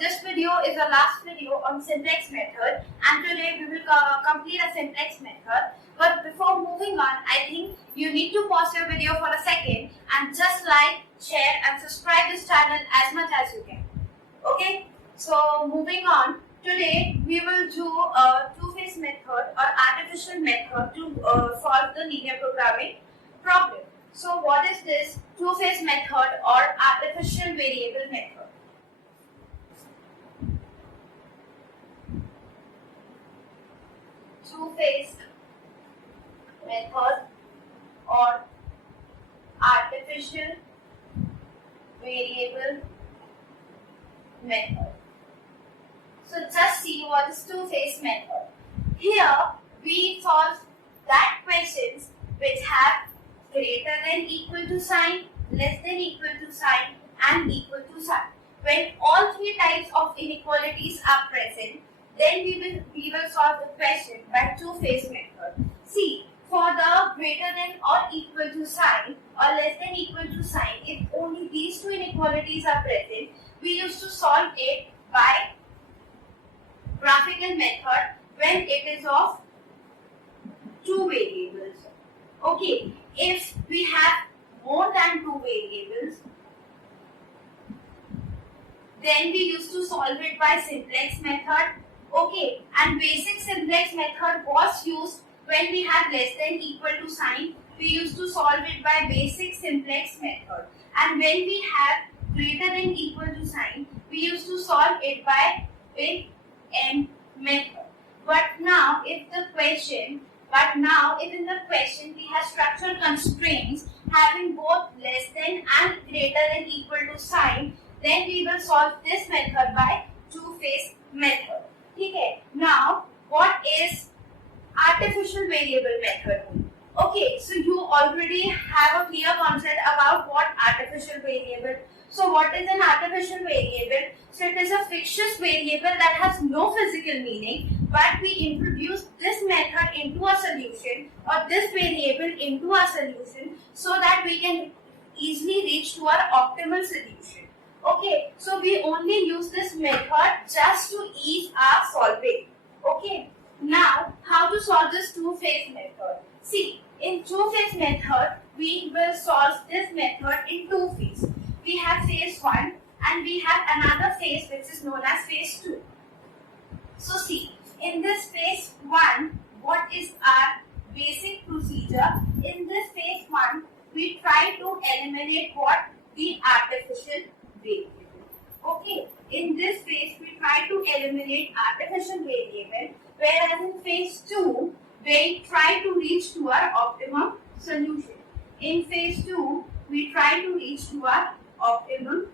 this video is the last video on simplex method, and today we will complete a simplex method. But before moving on, I think you need to pause your video for a second and just like, share and subscribe this channel as much as you can. Okay, so moving on, today we will do a two-phase method or artificial method to solve the linear programming problem. So what is this two-phase method or artificial variable method? Two-phase method or artificial variable method. So just see what is two-phase method. Here we solve that questions which have greater than equal to sign, less than equal to sign and equal to sign. When all three types of inequalities are present, then we will solve the question by two-phase method. See, for the greater than or equal to sign or less than equal to sign, if only these two inequalities are present, we used to solve it by graphical method when it is of two variables. Okay, if we have more than two variables, then we used to solve it by simplex method. Okay, and basic simplex method was used when we have less than equal to sign. We used to solve it by basic simplex method, and when we have greater than equal to sign, we used to solve it by big M method. But now if in the question we have structural constraints having both less than and greater than equal to sign, then we will solve this method by two-phase method. Okay, now what is artificial variable method? Okay, so you already have a clear concept about what artificial variable. So what is an artificial variable? So it is a fictitious variable that has no physical meaning, but we introduce this method into a solution or this variable into a solution so that we can easily reach to our optimal solution. Okay, so we only use this method just to ease our solving. Okay, now how to solve this two-phase method? See, in two-phase method, we will solve this method in two phases. We have phase 1 and we have another phase which is known as phase 2. So see, in this phase 1, what is our basic procedure? In this phase 1, we try to eliminate what? The artificial variable. Okay, in this phase, we try to eliminate artificial variable, whereas in phase 2, we try to reach to our optimum solution. In phase 2, we try to reach to our optimum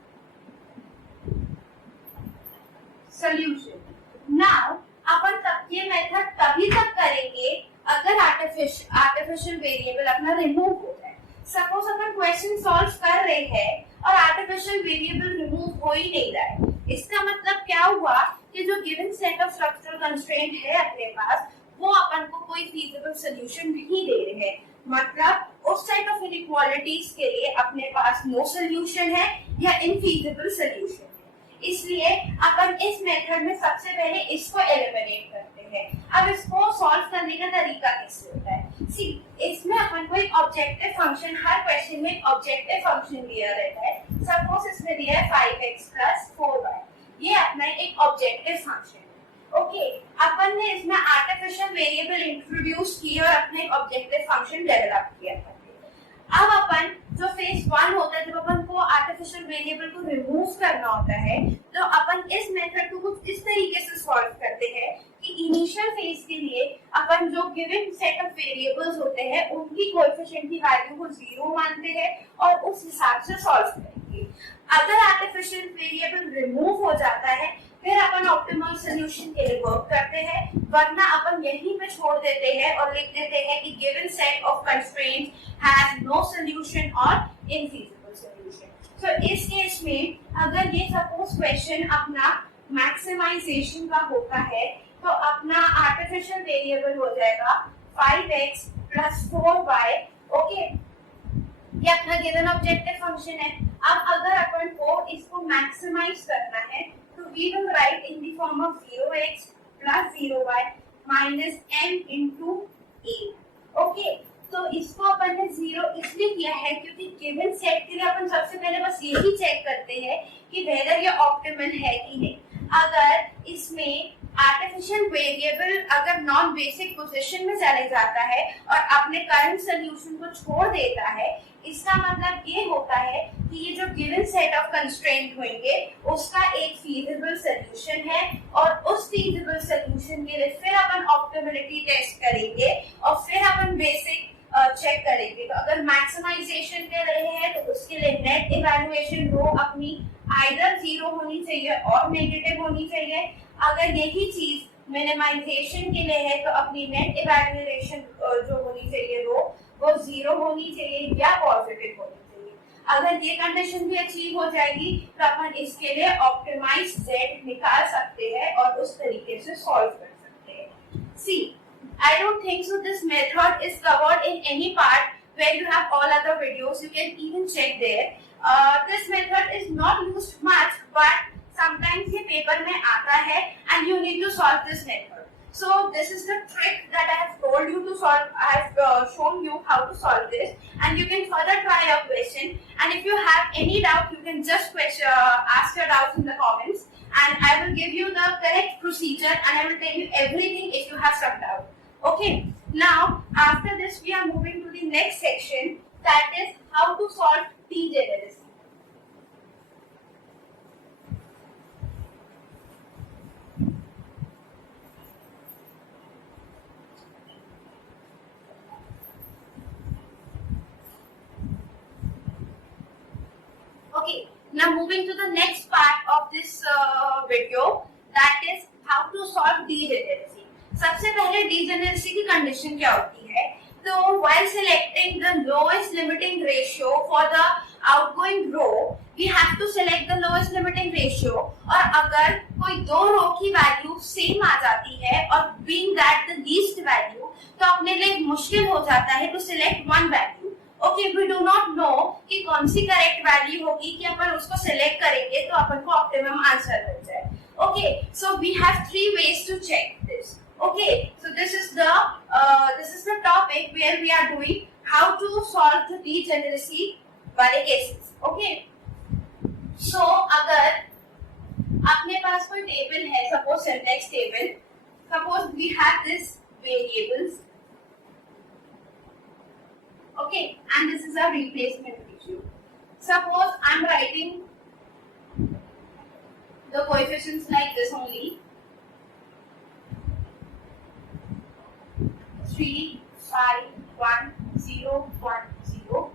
solution. Now, अपन ये method तभी तक करेंगे अगर artificial variable अपना remove हो जाए. Suppose अपन question solve कर रहे हैं और आर्टिफिशियल वेरिएबल रिमूव हो ही नहीं रहा है. इसका मतलब क्या हुआ कि जो given set of structural constraint है अपने पास, वो अपन को कोई फीजिबल सोल्यूशन नहीं दे रहे हैं. मतलब उस सेट ऑफ इनइक्वालिटीज के लिए अपने पास नो सोल्यूशन है या इनफीजिबल सोल्यूशन है. इसलिए अपन इस मेथड में सबसे पहले इसको एलिमिनेट करते हैं. अब इसको सॉल्व करने का तरीका कैसे होता है? सी, इसमें अपन को एक ऑब्जेक्टिव फंक्शन, हर क्वेश्चन में एक ऑब्जेक्टिव फंक्शन दिया रहता है. सपोज इसमें दिया है 5x + 4y. ये अपना एक ऑब्जेक्टिव फंक्शन है. ओके, अपन ने इसमें आर्टिफिशियल वेरिएबल इंट्रोड्यूस किया और अपने ऑब्जेक्टिव फंक्शन डेवलप किया था. अब अपन जो फेज 1 होता है, जब अपन को आर्टिफिशियल वेरिएबल को रिमूव करना होता है, तो अपन इस मेथड को कुछ इस तरीके से सॉल्व करते हैं कि इनिशियल फेज के लिए अपन जो गिवन सेट ऑफ वेरिएबल्स होते हैं उनकी कोएफिशिएंट की वैल्यू को 0 मानते हैं और उस हिसाब से सॉल्व करेंगे. अगर आर्टिफिशियल वेरिएबल रिमूव हो जाता है, फिर अपन ऑप्टिमल सॉल्यूशन के लिए वर्क करते हैं, वरना अपन यहीं पे छोड़ देते हैं और लिख देते हैं कि given set of constraints has no solution और इनफीजिबल सॉल्यूशन. सो इस केस में अगर ये सपोज क्वेश्चन अपना मैक्सिमाइजेशन का होता है, तो अपना आर्टिफिशियल वेरिएबल हो जाएगा 5x + 4y. ओके, ये अपना गिवन ऑब्जेक्टिव फंक्शन है. अब अगर अपन को इसको मैक्सिमाइज करना है, तो we will write in the form of 0x plus 0y minus m into a. Okay, तो इसको अपन ने 0 इसलिए किया है क्योंकि गिवन सेट के लिए अपन सबसे पहले बस यही चेक करते हैं कि वेदर ये ऑप्टिमल है कि नहीं। अगर इसमें आर्टिफिशियल वेरिएबल अगर नॉन बेसिक पोजीशन में चले जाता है और अपने करंट सॉल्यूशन को छोड़ देता है, इसका मतलब ये होता है कि ये जो गिवन सेट ऑफ कंस्ट्रेंट होंगे उसका एक फीजिबल सॉल्यूशन है और उस फीजिबल सॉल्यूशन के लिए फिर अपन ऑप्टिमलिटी टेस्ट करेंगे और फिर अपन बेसिक चेक करेंगे। तो अगर मैक्सिमाइजेशन कर रहे हैं तो उसके लिए नेट इवैल्यूएशन रो अपनी आइदर 0 होनी चाहिए और नेगेटिव होनी चाहिए। अगर यही चीज मिनिमाइजेशन के लिए है तो अपनी नेट इवैल्यूएशन जो होनी चाहिए रो वो 0 होनी चाहिए या पॉजिटिव होनी चाहिए। अगर ये कंडीशन भी अचीव हो जाएगी तो अपन इसके लिए ऑप्टिमाइज z निकाल सकते हैं और उस तरीके से सॉल्व कर सकते हैं। सी, I don't think so this method is covered in any part where you have all other videos. You can even check there. This method is not used much, but sometimes ये paper में आता है and you need to solve this method. So this is the trick that I have told you to solve. I have shown you how to solve this, and you can further try your question. And if you have any doubt, you can just ask your doubts in the comments, and I will give you the correct procedure, and I will tell you everything if you have some doubt. Okay, now after this we are moving to the next section, that is how to solve degeneracy. Okay, now moving to the next part of this video, that is how to solve degeneracy. सबसे पहले degeneracy की condition क्या होती है? तो while selecting the lowest limiting ratio for the outgoing row, we have to select the lowest limiting ratio. और अगर कोई दो रो की वैल्यू सेम आ जाती है और being that the least value, तो अपने लिए मुश्किल हो जाता है to select one value. Okay, we do not know कि कौन सी करेक्ट वैल्यू होगी कि अपन उसको सिलेक्ट करेंगे तो अपन को ऑप्टिमम आंसर मिल जाए। Okay, so we have 3 ways to check this. Okay, so this is the topic where we are doing how to solve the degeneracy वाले cases. Okay, so अगर अपने पास कोई टेबल है, suppose syntax table, suppose we have this variables, okay, and this is a replacement ratio. Suppose I'm writing the coefficients like this only. 3, 5, 1, 0, 1, 0,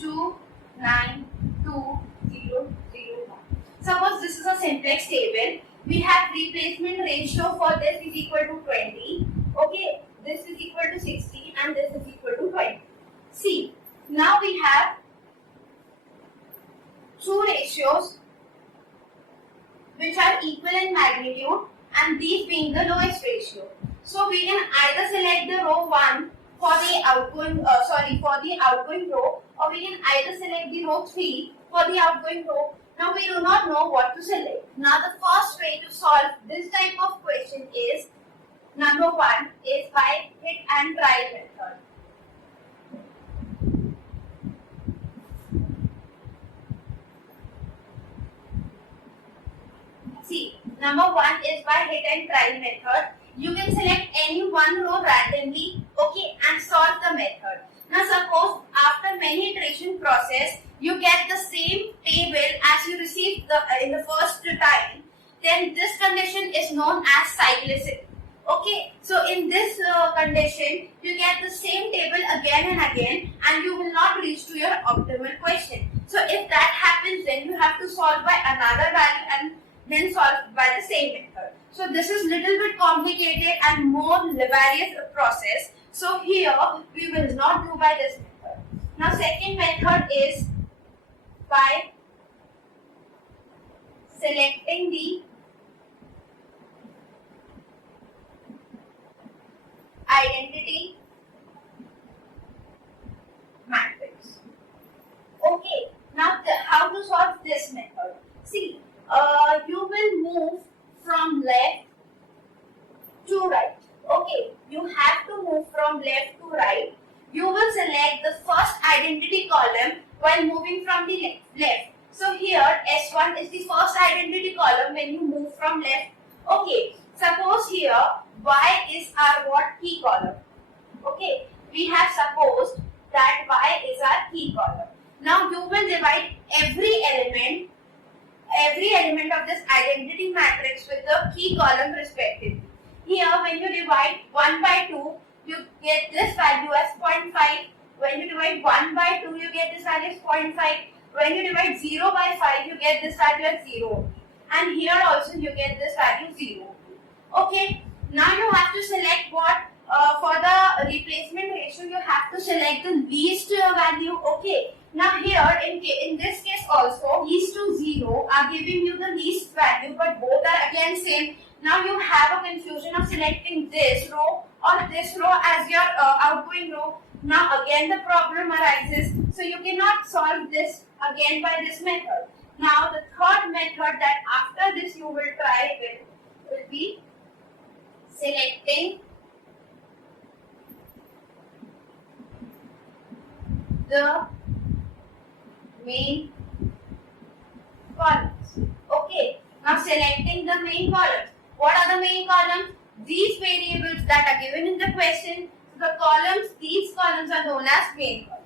2, 9, 2, 0, 0, 1. Suppose this is a simplex table. We have replacement ratio for this is equal to 20. Okay, this is equal to 60 and this is equal to 20. See, now we have two ratios which are equal in magnitude and these being the lowest ratio. So we can either select the row 1 for the outgoing row, or we can either select the row 3 for the outgoing row. Now we do not know what to select. Now the first way to solve this type of question is number 1 is by hit and try method. See, number 1 is by hit and try method. You can select any one row randomly, okay, and solve the method. Now suppose after many iteration process, you get the same table as you received in the first time, then this condition is known as cyclicity. Okay, so in this condition, you get the same table again and again and you will not reach to your optimal question. So if that happens, then you have to solve by another value and then solve by the same method. So this is little bit complicated and more laborious process. So here we will not do by this method. Now second method is by selecting the identity matrix. Okay, now how to solve this method? See, identity column while moving from the left. So here S1 is the first identity column when you move from left. Okay, suppose here Y is our what? Key column. Okay, we have supposed that Y is our key column. Now you will divide every element of this identity matrix with the key column respectively. Here when you divide 1 by 2, you get this value as 0.5. When you divide 1 by 2, you get this value as 0.5. When you divide 0 by 5, you get this value as 0. And here also you get this value 0. Okay, now you have to select what? For the replacement ratio, you have to select the least value. Okay, now here in this case also, least to 0 are giving you the least value, but both are again same. Now you have a confusion of selecting this row or this row as your outgoing row. Now again the problem arises, so you cannot solve this again by this method. Now the third method that after this you will try will be selecting the main columns. Okay, now selecting the main columns. What are the main columns? These variables that are given in the question. The columns, these columns are known as main column.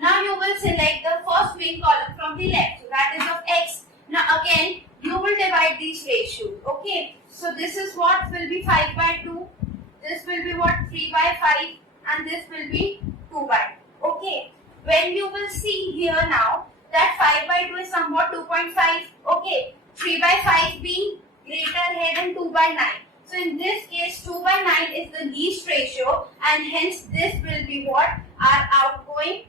Now you will select the first main column from the left, so that is of x. Now again, you will divide these ratios. Okay, so this is what will be 5 by 2, this will be what 3 by 5, and this will be 2 by 2. Okay, when you will see here now that 5 by 2 is somewhat 2.5. Okay, 3 by 5 being greater here than 2 by 9. So in this case 2 by 9 is the least ratio, and hence this will be what? Our outgoing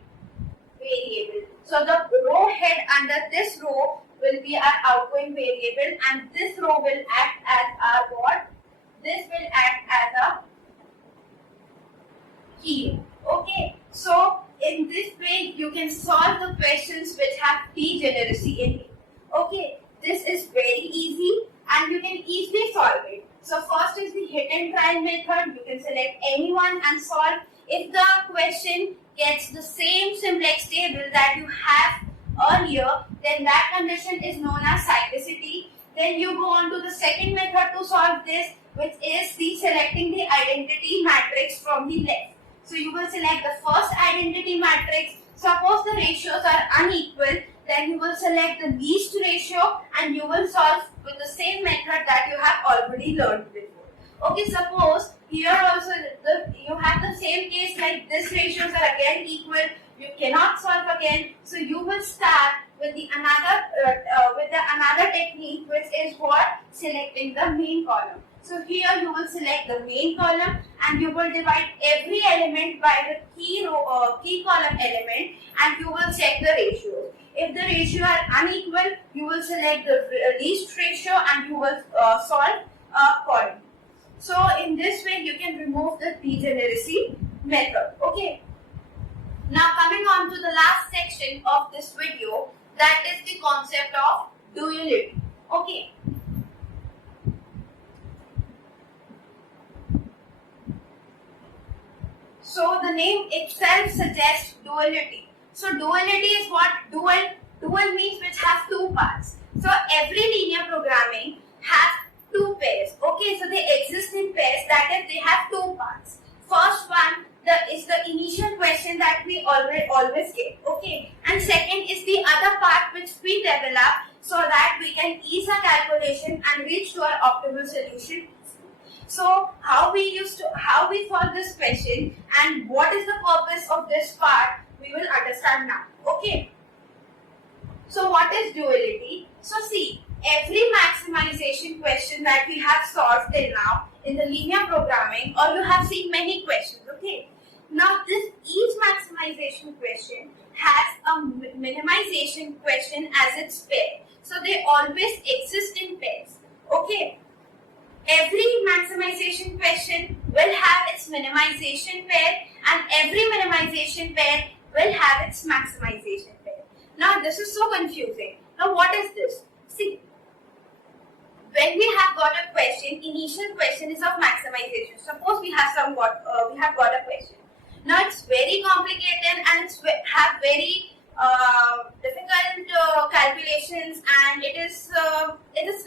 variable. So the row head under this row will be our outgoing variable, and this row will act as our what? This will act as a key row. Okay, so in this way you can solve the questions which have degeneracy in it. Okay, this is very easy and you can easily solve it. So first is the hit and try method. You can select anyone and solve. If the question gets the same simplex table that you have earlier, then that condition is known as cyclicity. Then you go on to the second method to solve this, which is the selecting the identity matrix from the left. So you will select the first identity matrix. Suppose the ratios are unequal, then you will select the least ratio and you will solve with the same method that you have already learned before. Okay, suppose here also you have the same case, like this ratios are again equal, you cannot solve again. So you will start with the another technique, which is what? Selecting the main column. So here you will select the main column and you will divide every element by the key column element, and you will check the ratios. If the ratios are unequal, you will select the least ratio and you will solve accordingly. So in this way you can remove the degeneracy method. Okay. Now coming on to the last section of this video, that is the concept of duality. Okay. So the name itself suggests duality. So duality is what? Dual means which has two parts. So every linear programming has two pairs. Okay, so they exist in pairs, that is they have two parts. First one is the initial question that we always get. Okay, and second is the other part which we develop so that we can ease our calculation and reach to our optimal solution. So how we solve this question and what is the purpose of this part, we will understand now. Okay. So what is duality? So see, every maximization question that we have solved till now in the linear programming, or you have seen many questions. Okay. Now each maximization question has a minimization question as its pair. So they always exist in pairs. Okay. Every maximization question will have its minimization pair, and every minimization pair will have its maximization pair. Now this is so confusing. Now what is this? See, when we have got a question, initial question is of maximization. Suppose we have got a question. Now it's very complicated and it's have very difficult calculations, and it is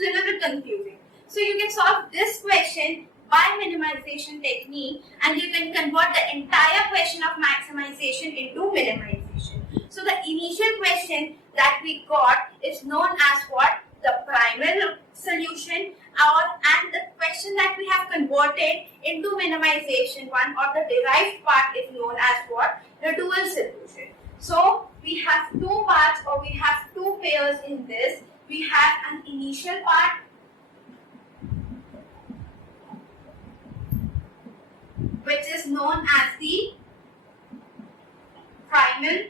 little bit confusing. So you can solve this question by minimization technique, and you can convert the entire question of maximization into minimization. So the initial question that we got is known as what? The primal solution, and the question that we have converted into minimization one, or the derived part, is known as what? The dual solution. So we have two parts, or we have two pairs in this. We have an initial part which is known as the primal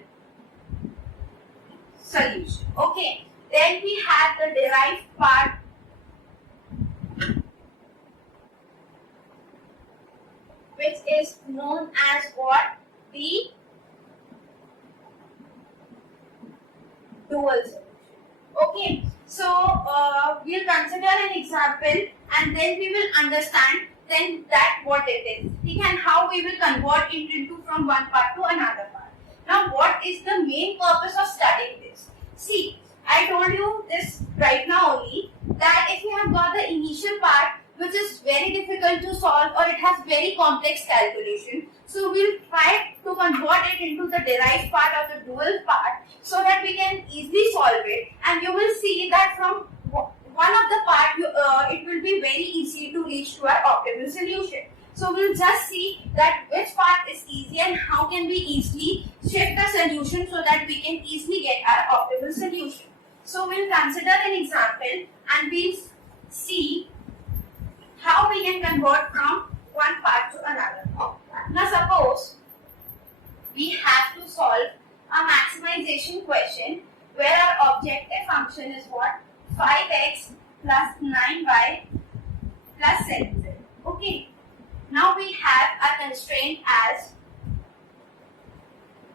solution. Okay. Then we have the derived part which is known as what? The dual solution. Okay. So we'll consider an example, and then we will understand then that what it is. And how we will convert it into from one part to another part. Now what is the main purpose of studying this? See, I told you this right now only, that if you have got the initial part which is very difficult to solve, or it has very complex calculation, so we'll try to convert it into the derived part or the dual part so that we can easily solve it, and you will see that from one of the part it will be very easy to reach to our optimal solution. So we'll just see that which part is easy and how can we easily shift the solution so that we can easily get our optimal solution. So we'll consider an example, and we'll see how we can convert from one part to another. Now suppose we have to solve a maximization question where our objective function is what? 5x plus 9y plus 7z. Okay. Now we have a constraint as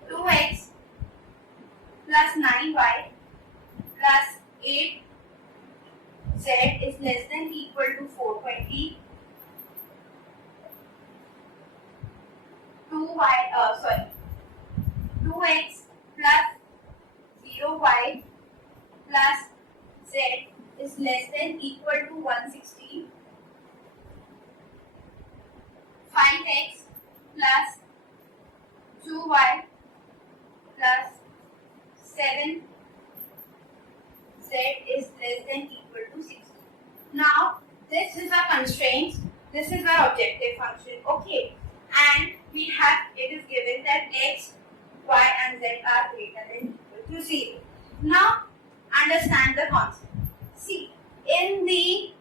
2x plus 9y plus 8z is less than equal to 420. 2x plus 0y plus z is less than equal to 160. 5x plus 2y plus 7z is less than equal to 60. Now this is our constraints, this is our objective function. Okay, and we have, it is given that x, y and z are greater than equal to 0. Now understand the concept. See, in the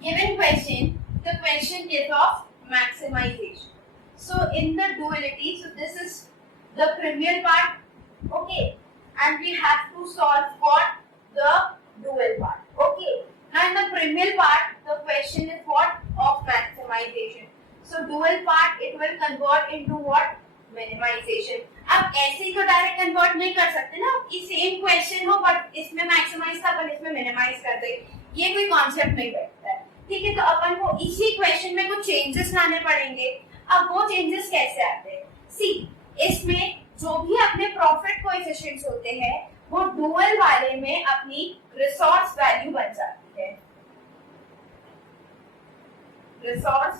given question, the question is of maximization. So in the duality, so this is the trivial part, okay, and we have to solve what? The dual part. Okay, now in the trivial part, the question is what? Of maximization. So dual part, it will convert into what? Minimization. अब ऐसे ही तो direct convert नहीं कर सकते ना कि same question हो but इसमें मैक्सिमाइज था पर इसमें मिनिमाइज कर दे, ये कोई कॉन्सेप्ट नहीं बैठता है. ठीक है, तो अपन को इसी क्वेश्चन में कुछ चेंजेस लाने पड़ेंगे. अब वो चेंजेस कैसे आते हैं? सी, इसमें जो भी अपने प्रॉफिट कोएफिशिएंट्स होते हैं वो डुअल वाले में अपनी रिसोर्स वैल्यू बन जाती है. रिसोर्स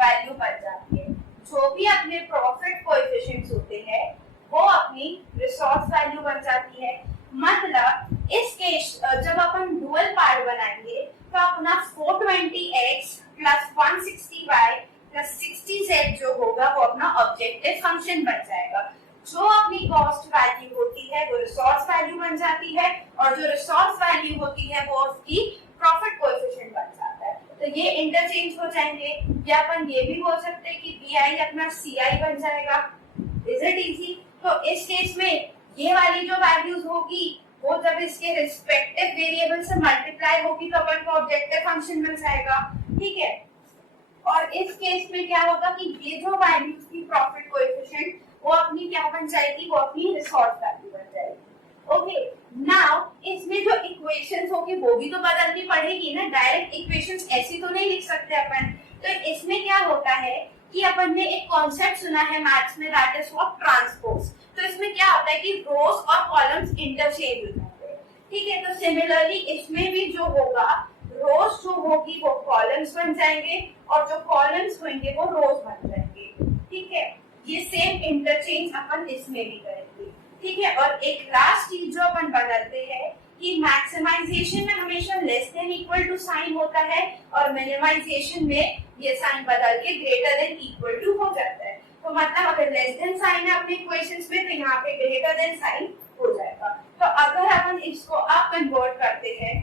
वैल्यू बन जाती है. जो भी अपने प्रॉफिट कोएफिशिएंट्स होते हैं वो अपनी रिसोर्स वैल्यू बन जाती है. मतलब इस केस जब अपन डुअल पार्ट बनाएंगे तो अपना 420x plus 160y plus 60z जो होगा वो अपना ऑब्जेक्टिव फंक्शन बन जाएगा. जो अपनी कॉस्ट वैल्यू होती है वो रिसोर्स वैल्यू बन जाती है, और जो रिसोर्स वैल्यू होती है वो उसकी प्रॉफिट कोएफिशिएंट बन जाता है. तो ये इंटरचेंज हो जाएंगे, या अपन ये भी बोल सकते हैं कि bi अपना ci बन जाएगा. Is it easy? तो इस केस में ये वाली जो वैल्यूज होगी वो जब इसके रिस्पेक्टिव वेरिएबल से मल्टीप्लाई होगी तो अपन को ऑब्जेक्टिव फंक्शन मिल जाएगा. ठीक है, और इस केस में क्या होगा कि ये जो वैल्यूज की प्रॉफिट कोएफिशिएंट वो अपनी क्या बन जाएगी? वो अपनी रिसोर्स वैल्यू बन जाएगी. ओके, नाउ इसमें जो इक्वेशंस होगी वो भी तो बदलनी पड़ेगी ना. डायरेक्ट इक्वेशंस ऐसी तो नहीं लिख सकते अपन. तो इसमें क्या होता है कि अपन ने एक कॉन्सेप्ट सुना है मैथ्स में, दैट इज व्हाट ट्रांसपोज। तो इसमें क्या होता है कि रोज और कॉलम्स इंटरचेंज हो जाते हैं, ठीक है। तो सिमिलरली इसमें भी जो होगा, रोज जो होगी वो कॉलम्स बन जाएंगे और जो कॉलम्स होंगे वो रोज बन जाएंगे, ठीक है। ये सेम इंटरचेंज अपन इसमें भी करेंगे, ठीक है। और एक लास्ट चीज जो अपन बदलते हैं कि मैक्सिमाइजेशन में हमेशा less than equal to sign होता है और मिनिमाइजेशन में ये साइन बदल के ग्रेटर देन इक्वल टू हो जाता है। तो मतलब अगर लेस देन साइन है अपने इक्वेशंस में, तो यहाँ पे ग्रेटर देन साइन हो जाएगा। तो अगर अपन इसको अब कन्वर्ट करते हैं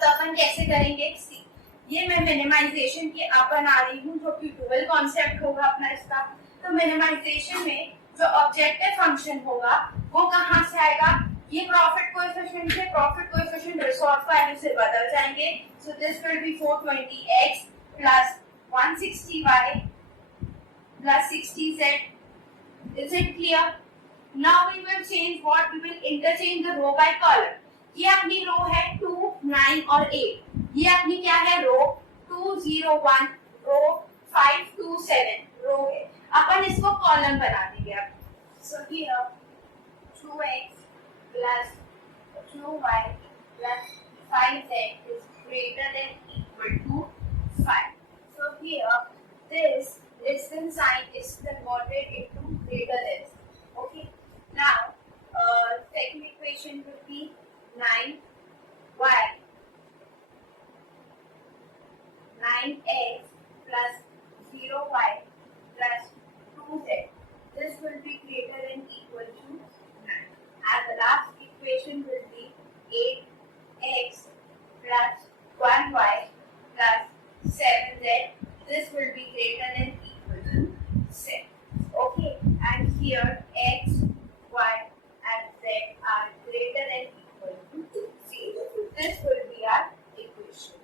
तो अपन कैसे करेंगे, सी ये मैं मिनिमाइजेशन की अपन आ रही हूँ, जो कि डुअल कॉन्सेप्ट होगा अपना इसका। तो मिनिमाइजेशन में जो ऑब्जेक्टिव फंक्शन होगा वो कहाँ से आएगा, ये प्रॉफिट कोएफिशिएंट से प्रॉफिट कोएफिशिएंट रिसोर्स वैल्यू से बदल जाएंगे। So this will be 420x plus 160y plus 60z. Is it clear? Now we will change what? We will interchange the row by column. ये अपनी रो है 2, 9 और 8. ये अपनी क्या है रो 2, 0, 1, रो 5, 2, 7 रो है। अपन इसको कॉलम बना देंगे अब। So here 2x plus 2y plus 5z is greater than equal to 5. So here this less than sign is converted into greater than. Okay. Now, second equation will be 9x plus 0y plus 2z. This will be greater than equal to 9. And the last equation will be 8x plus 1y plus 7z. This will be greater than equal to 7. Okay, and here x, y, and z are greater than equal to 0. This will be our equation.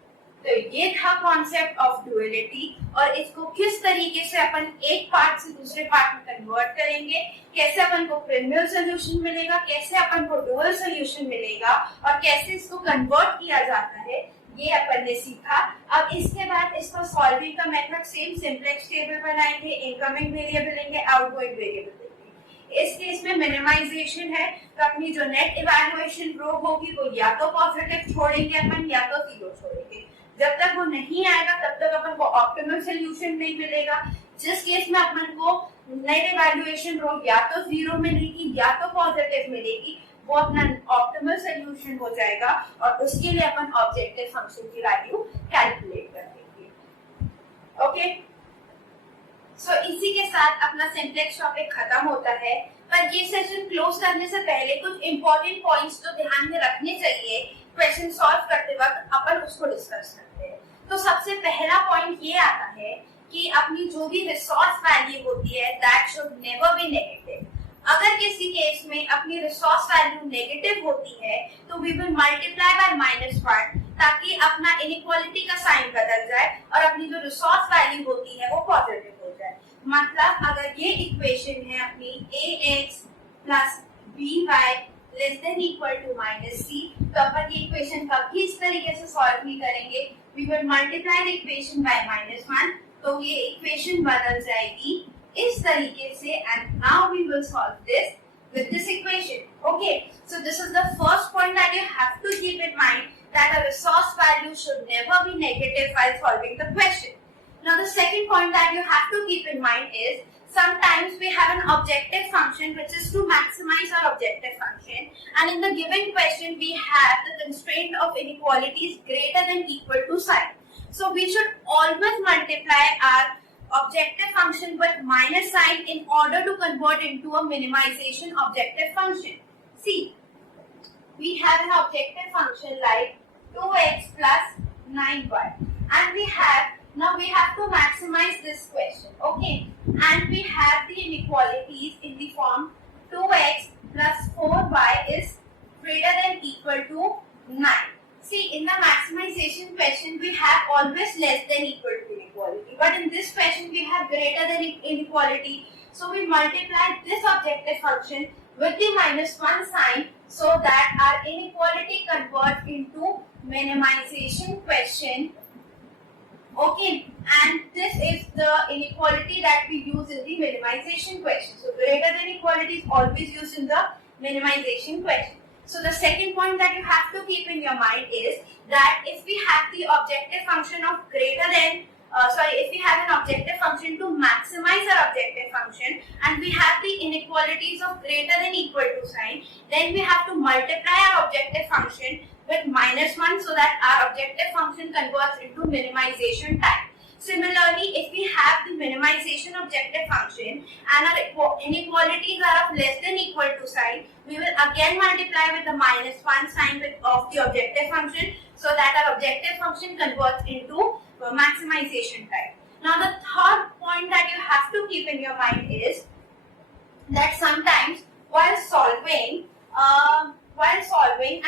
तो ये था concept of duality, और इसको किस तरीके से अपन एक part से दूसरे पार्ट में कन्वर्ट करेंगे, कैसे अपन को प्रिमियल सॉल्यूशन मिलेगा, कैसे अपन को डुअल सॉल्यूशन मिलेगा, और कैसे इसको कन्वर्ट किया जाता है, ये अपन ने सीखा। अब इसके बाद इसका सॉल्विंग का मेथड सेम, सिंपलेक्स टेबल बनाएंगे, इनकमिंग वेरिएबल लेंगे, आउटगोइंग वेरिएबल लेंगे। इस केस में मिनिमाइजेशन है, तो अपनी जो नेट इवैल्यूएशन रो होगी वो या तो पॉजिटिव छोड़ेंगे अपन या तो 0 छोड़ेंगे। जब तक वो नहीं आएगा तब तक अपन को ऑप्टिमल सॉल्यूशन नहीं मिलेगा। जिस केस में अपन को नेट इवैल्यूएशन रो या तो 0 मिलेगी या तो पॉजिटिव मिलेगी, वो अपना ऑप्टिमल सॉल्यूशन हो जाएगा, और उसके लिए अपन ऑब्जेक्टिव फंक्शन की वैल्यू कैलकुलेट कर देंगे। ओके, सो इसी के साथ अपना सिंप्लेक्स टॉपिक खत्म होता है। पर ये सेशन क्लोज करने से पहले कुछ इंपॉर्टेंट पॉइंट्स तो ध्यान में रखने चाहिए क्वेश्चन सॉल्व करते वक्त, अपन उसको डिस्कस करते हैं। तो सबसे पहला पॉइंट ये आता है कि अपनी जो भी रिसोर्स वैल्यू होती है that should never be negative. अगर किसी केस में अपनी रिसोर्स वैल्यू नेगेटिव होती है तो वी विल मल्टीप्लाई बाय -1 ताकि अपना इनइक्वालिटी का साइन बदल जाए और अपनी जो रिसोर्स वैल्यू होती है वो पॉजिटिव हो जाए। मतलब अगर ये इक्वेशन है अपनी ax plus by less than equal to -c, तो अपन ये इक्वेशन कभी इस तरीके से सॉल्व नहीं करेंगे, we will multiply the equation by -1, तो ये इक्वेशन बदल जाएगी इस तरीके से, and now we will solve this with this equation. Okay, so this is the first point that you have to keep in mind, that a resource value should never be negative while solving the question. Now the second point that you have to keep in mind is sometimes we have an objective function which is to maximize our objective function, and in the given question we have the constraint of inequality is greater than equal to sign. So we should always multiply our objective function with minus sign in order to convert into a minimization objective function. See, we have an objective function like 2x plus 9y, and we have to maximize this question, okay, and we have the inequalities in the form 2x plus 4y is greater than equal to 9. See, in the maximization question we have always less than equal to inequality, but in this question we have greater than inequality, so we multiply this objective function with the -1 sign so that our inequality converts into minimization question. Okay, and this is the inequality that we use in the minimization question. So greater than equality is always used in the minimization question. So the second point that you have to keep in your mind is that if we have the objective function of greater than if we have an objective function to maximize our objective function and we have the inequalities of greater than equal to sign, then we have to multiply our objective function with -1 so that our objective function converts into minimization type. Similarly, if we have the minimization objective function and our inequalities are of less than equal to sign, we will again multiply with the -1 sign of the objective function so that our objective function converts into maximization type. Now the third point that you have to keep in your mind is that sometimes while solving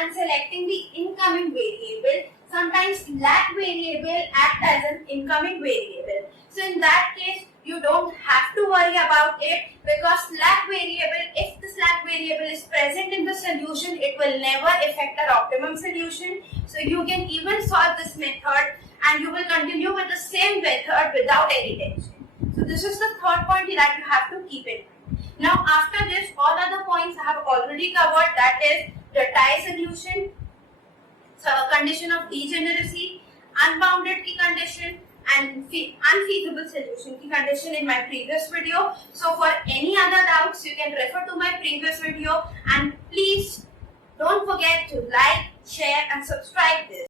and selecting the incoming variable, sometimes slack variable act as an incoming variable. So in that case, you don't have to worry about it because slack variable, if the slack variable is present in the solution, it will never affect our optimum solution. So you can even solve this method and you will continue with the same method without any tension. So this is the third point that you have to keep in mind. Now after this, all other points I have already covered, that is the tie solution, so condition of degeneracy, unbounded key condition and unfeasible solution key condition in my previous video. So for any other doubts, you can refer to my previous video and please don't forget to like, share and subscribe this.